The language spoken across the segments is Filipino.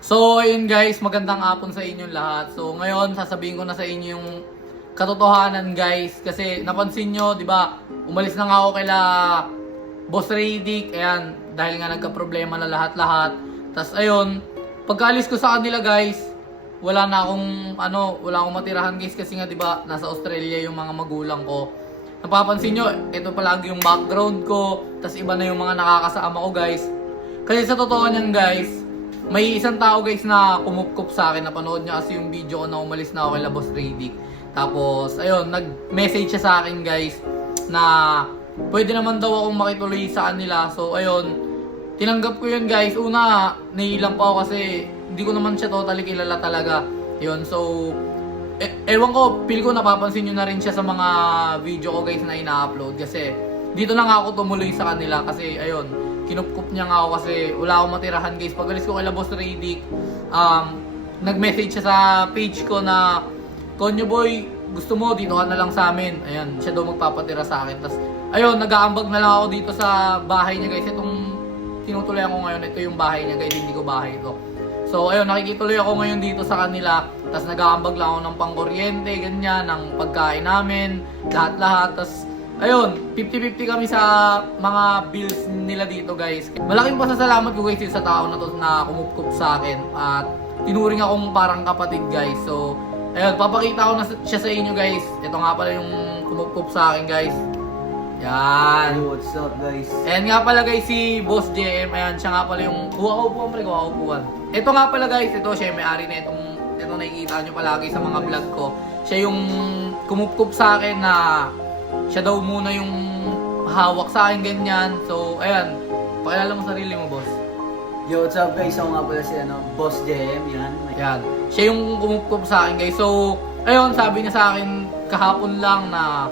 So, ayun guys, magandang hapon sa inyong lahat. So, ngayon, sasabihin ko na sa inyo yung katotohanan guys. Kasi napansin nyo, di ba, umalis na nga ako kaila Boss Radic. Ayan, dahil nga nagka-problema na lahat-lahat. Tapos, ayun, pagkaalis ko sa kanila guys, wala akong matirahan guys. Kasi nga, di ba, nasa Australia yung mga magulang ko. Napapansin nyo, ito palagi yung background ko. Tapos, iba na yung mga nakakasama ko guys. Kasi sa totoo niyan guys, may isang tao guys na kumupkup sa akin, napanood niya kasi yung video ko na umalis na ako kay Boss Radic. Tapos ayun, nag-message siya sa akin guys na pwede naman daw akong makituloy sa kanila. So ayun, tinanggap ko yun guys. Una, naiilang pa ako kasi hindi ko naman siya totally kilala talaga. Yun, so ewan ko, feel ko napapansin nyo na rin siya sa mga video ko guys na ina-upload. Kasi dito na nga ako tumuloy sa kanila kasi ayun, kinupkup niya nga ako kasi wala akong matirahan guys. Pag alis ko kay Boss Radic, nag-message siya sa page ko na Konyo boy, gusto mo dito ka na lang sa amin. Ayan, siya daw magpapatira sa akin. Tapos ayun, nag-aambag na lang ako dito sa bahay niya guys. Itong tinutuloy ako ngayon, ito yung bahay niya guys, hindi ko bahay ito. So ayun, nakikituloy ako ngayon dito sa kanila. Tapos nag-aambag lang ako ng pangkuryente, ganyan, ng pagkain namin, lahat-lahat. Tapos ayun, 50-50 kami sa mga bills nila dito guys. Malaking pasasalamat ko guys sa tao na to na kumupkup sa akin at tinuring akong parang kapatid guys. So ayun, papakita ko na siya sa inyo guys. Ito nga pala yung kumupkup sa akin guys. Yan. Hey, what's up guys? Ayan nga pala guys si Boss JM. Ayan, siya nga pala yung kuha upuan. Ito nga pala guys, ito siya yung may-ari na itong nakikita nyo palagi sa mga vlog ko. Siya yung kumupkup sa akin na siya daw muna yung hawak sa akin ganyan. So, ayan. Pakilala mo sarili mo, boss. Yo, what's up guys? Ako nga pala si Boss JM, yan. Ayan. Siya yung kumupkup sa akin, guys. So, ayun, sabi niya sa akin kahapon lang na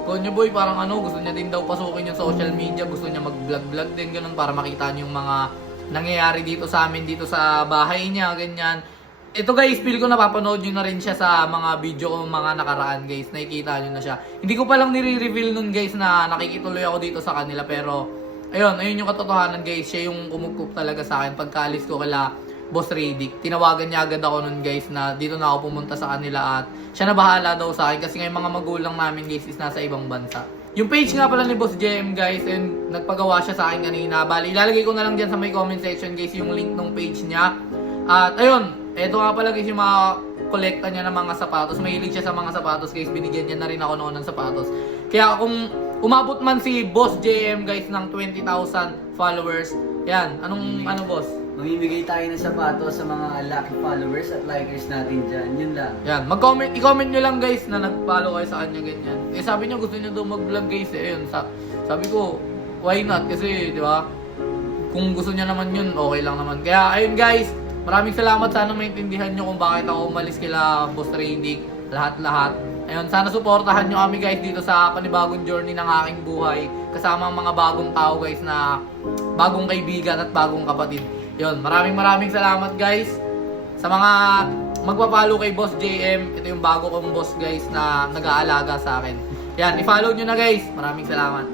Konyo boy, parang gusto niya din daw pasukin yung social media. Gusto niya mag-vlog din, ganun, para makita niyo yung mga nangyayari dito sa amin, dito sa bahay niya, ganyan. Ito guys, feel ko napapanood nyo na rin siya sa mga video ko mga nakaraan guys. Nakikita nyo na siya. Hindi ko palang nire-reveal nun guys na nakikituloy ako dito sa kanila. Pero ayun yung katotohanan guys. Siya yung kumupkup talaga sa akin pagkaalis ko kala Boss Radic. Tinawagan niya agad ako nun guys na dito na ako pumunta sa kanila at siya na bahala daw sa akin. Kasi nga yung mga magulang namin guys is nasa ibang bansa. Yung page nga pala ni Boss JM guys, and nagpagawa siya sa akin kanina. Bali, ilalagay ko na lang dyan sa may comment section guys yung link ng page niya. At ayun, ito nga pala guys yung mga kolekta niya ng mga sapatos. Mahilig siya sa mga sapatos guys. Binigyan niya na rin ako noon ng sapatos. Kaya kung umabot man si Boss JM guys ng 20,000 followers, yan, ano boss? Mamimigay tayo ng sapatos sa mga lucky followers at likers natin dyan. Yun lang. Yan, i-comment nyo lang guys na nag-follow kayo sa kanya ganyan. Eh sabi niya gusto niya daw mag-vlog guys eh. Ayun, sabi ko, why not? Kasi, di ba? Kung gusto niya naman yun, okay lang naman. Kaya ayun guys, maraming salamat. Sana maintindihan nyo kung bakit ako umalis kila Boss Radic. Lahat-lahat. Ayun, sana suportahan nyo kami guys dito sa panibagong journey ng aking buhay. Kasama ang mga bagong tao guys na bagong kaibigan at bagong kapatid. Ayun, maraming salamat guys. Sa mga magpa-follow kay Boss JM, ito yung bago kong boss guys na nag-aalaga sa akin. Yan, i-follow nyo na guys. Maraming salamat.